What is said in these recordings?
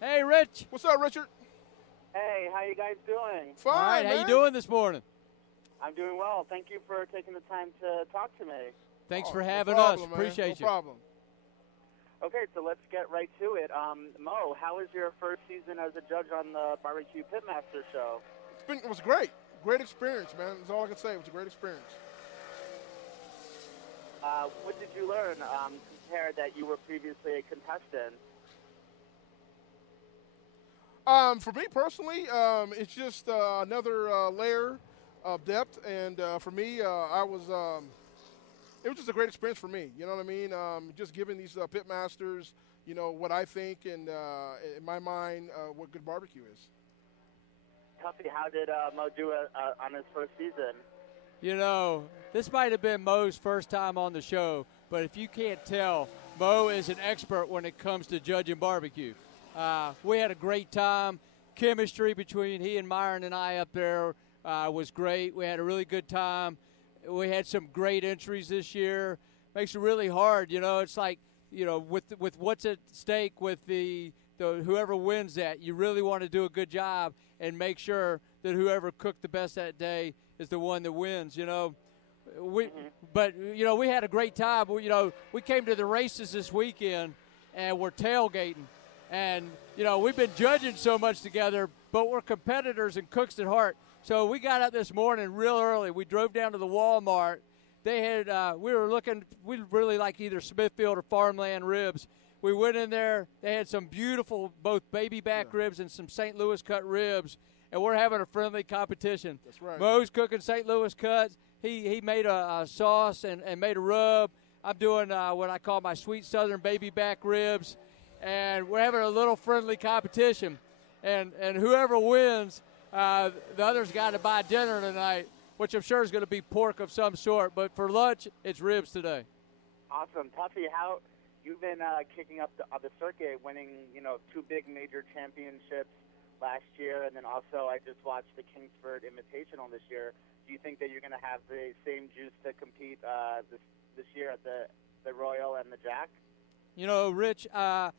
Hey, Rich. What's up, Richard? Hey, how you guys doing? Fine, All right, man. how you doing this morning? I'm doing well. Thank you for taking the time to talk to me. Thanks Oh, for no having problem, us. man. Appreciate you. No problem. Okay, so let's get right to it. Mo, how was your first season as a judge on the BBQ Pitmaster show? It was great. Great experience, man. That's all I can say. It was a great experience. What did you learn compared that you were previously a contestant? For me personally, it's just another layer of depth, and for me, it was just a great experience for me. You know what I mean? Just giving these pitmasters, you know, what I think and in my mind, what good barbecue is. Tuffy, how did Mo do on his first season? You know, this might have been Mo's first time on the show, but if you can't tell, Mo is an expert when it comes to judging barbecue. We had a great time. Chemistry between he and Myron and I up there was great. We had a really good time. We had some great entries this year. Makes it really hard, you know. It's like, you know, with what's at stake with the whoever wins that, you really want to do a good job and make sure that whoever cooked the best that day is the one that wins, you know. But, you know, we had a great time. You know, we came to the races this weekend, and we're tailgating. And, you know, we've been judging so much together, but we're competitors and cooks at heart. So we got up this morning real early. We drove down to the Walmart. They had we really like either Smithfield or Farmland ribs. We went in there. They had some beautiful both baby back ribs and some St. Louis cut ribs, and we're having a friendly competition. That's right. Mo's cooking St. Louis cuts. He made a sauce and made a rub. I'm doing what I call my sweet southern baby back ribs, and we're having a little friendly competition. And whoever wins, the other's got to buy dinner tonight, which I'm sure is going to be pork of some sort. But for lunch, it's ribs today. Awesome. Tuffy, how you've been kicking up the circuit, winning, you know, 2 big major championships last year, and then also I just watched the Kingsford Invitational this year. Do you think that you're going to have the same juice to compete this year at the Royal and the Jack? You know, Rich, I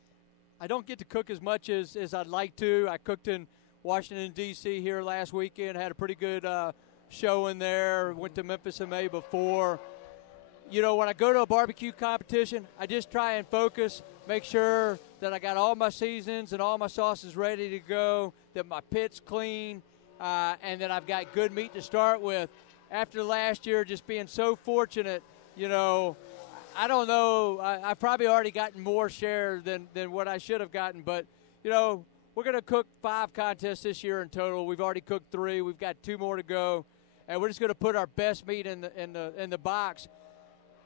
don't get to cook as much as I'd like to. I cooked in Washington, D.C. here last weekend, had a pretty good show in there, went to Memphis in May before. You know, when I go to a barbecue competition, I just try and focus, make sure that I got all my seasons and all my sauces ready to go, that my pit's clean, and that I've got good meat to start with. After last year just being so fortunate, you know, I don't know, I've probably already gotten more share than what I should have gotten, but, you know, we're going to cook 5 contests this year in total. We've already cooked 3. We've got 2 more to go, and we're just going to put our best meat in the box.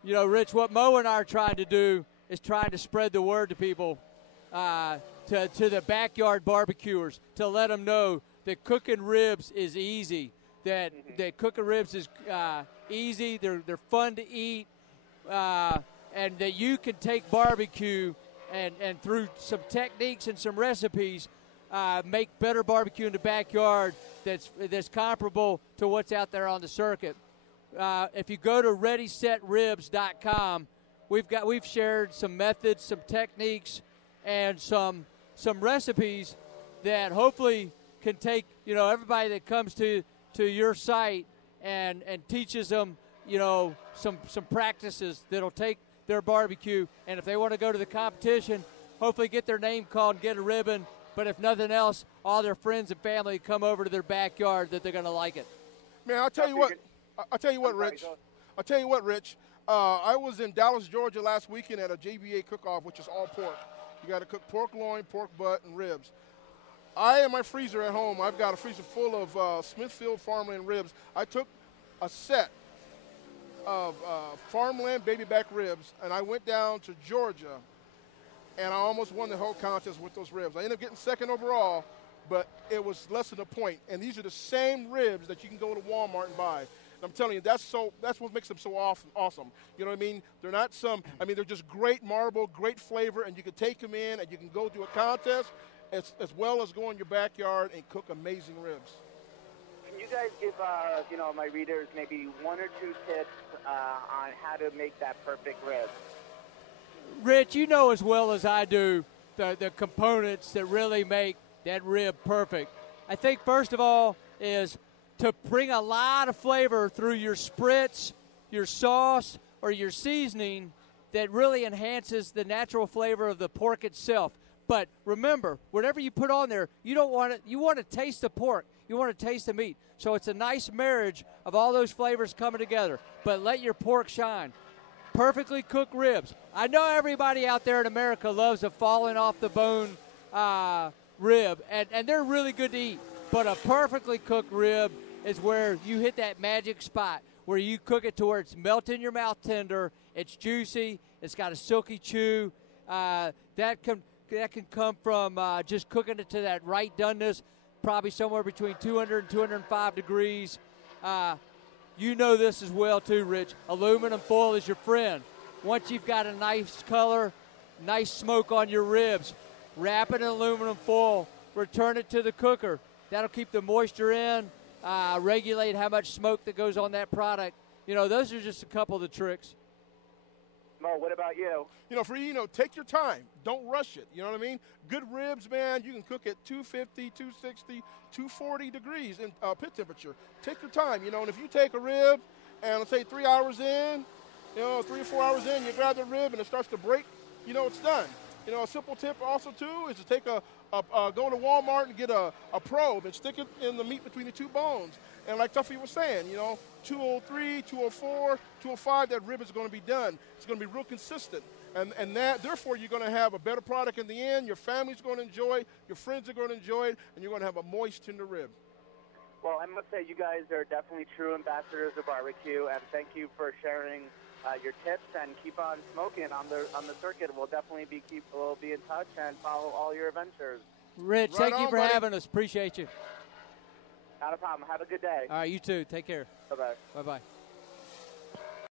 You know, Rich, what Mo and I are trying to do is trying to spread the word to people, to the backyard barbecuers, to let them know that cooking ribs is easy, that cooking ribs is easy, they're fun to eat, and that you can take barbecue and through some techniques and some recipes, make better barbecue in the backyard that's comparable to what's out there on the circuit. If you go to ReadySetRibs.com, we've shared some methods, some techniques, and some recipes that hopefully can take, you know, everybody that comes to your site and teaches them, you know, some practices that'll take their barbecue, and if they want to go to the competition, hopefully get their name called and get a ribbon. But if nothing else, all their friends and family come over to their backyard that they're going to like it. Man, I'll tell you what, Rich. I was in Dallas, Georgia last weekend at a JBA cook-off, which is all pork. You got to cook pork loin, pork butt, and ribs. I, in my freezer at home, I've got a freezer full of Smithfield Farmland ribs. I took a set of Farmland baby back ribs, and I went down to Georgia, and I almost won the whole contest with those ribs. I ended up getting second overall, but it was less than a point. And these are the same ribs that you can go to Walmart and buy. And I'm telling you, that's what makes them so awesome. You know what I mean? They're not they're just great marble, great flavor, and you can take them in and you can go to a contest as well as go in your backyard and cook amazing ribs. Can you guys give, you know, my readers maybe 1 or 2 tips on how to make that perfect rib? Rich, you know as well as I do, the components that really make that rib perfect. I think first of all is to bring a lot of flavor through your spritz, your sauce, or your seasoning that really enhances the natural flavor of the pork itself. But remember, whatever you put on there, you want to taste the pork. You want to taste the meat. So it's a nice marriage of all those flavors coming together. But let your pork shine. Perfectly cooked ribs. I know everybody out there in America loves a falling off the bone rib, and they're really good to eat. But a perfectly cooked rib is where you hit that magic spot where you cook it to where it's melt in your mouth tender, it's juicy, it's got a silky chew. That can come from just cooking it to that right doneness, probably somewhere between 200 and 205 degrees. You know this as well too, Rich. Aluminum foil is your friend. Once you've got a nice color, nice smoke on your ribs, wrap it in aluminum foil, return it to the cooker. That'll keep the moisture in, regulate how much smoke that goes on that product. You know, those are just a couple of the tricks. Mo, what about you? Take your time. Don't rush it. You know what I mean? Good ribs, man, you can cook at 250, 260, 240 degrees in pit temperature. Take your time, and if you take a rib and let's say 3 hours in, 3 or 4 hours in, you grab the rib and it starts to break, it's done. A simple tip also too is to take go to Walmart and get a probe and stick it in the meat between the two bones. And like Tuffy was saying, 203, 204, 205, that rib is going to be done. It's going to be real consistent. And that, therefore, you're going to have a better product in the end. Your family's going to enjoy it. Your friends are going to enjoy it. And you're going to have a moist, tender rib. Well, I must say you guys are definitely true ambassadors of barbecue. And thank you for sharing your tips, and keep on smoking on the circuit. We'll definitely be in touch and follow all your adventures. Rich, thank you for having us. Appreciate you. Not a problem. Have a good day. All right, you too. Take care. Bye-bye. Bye-bye.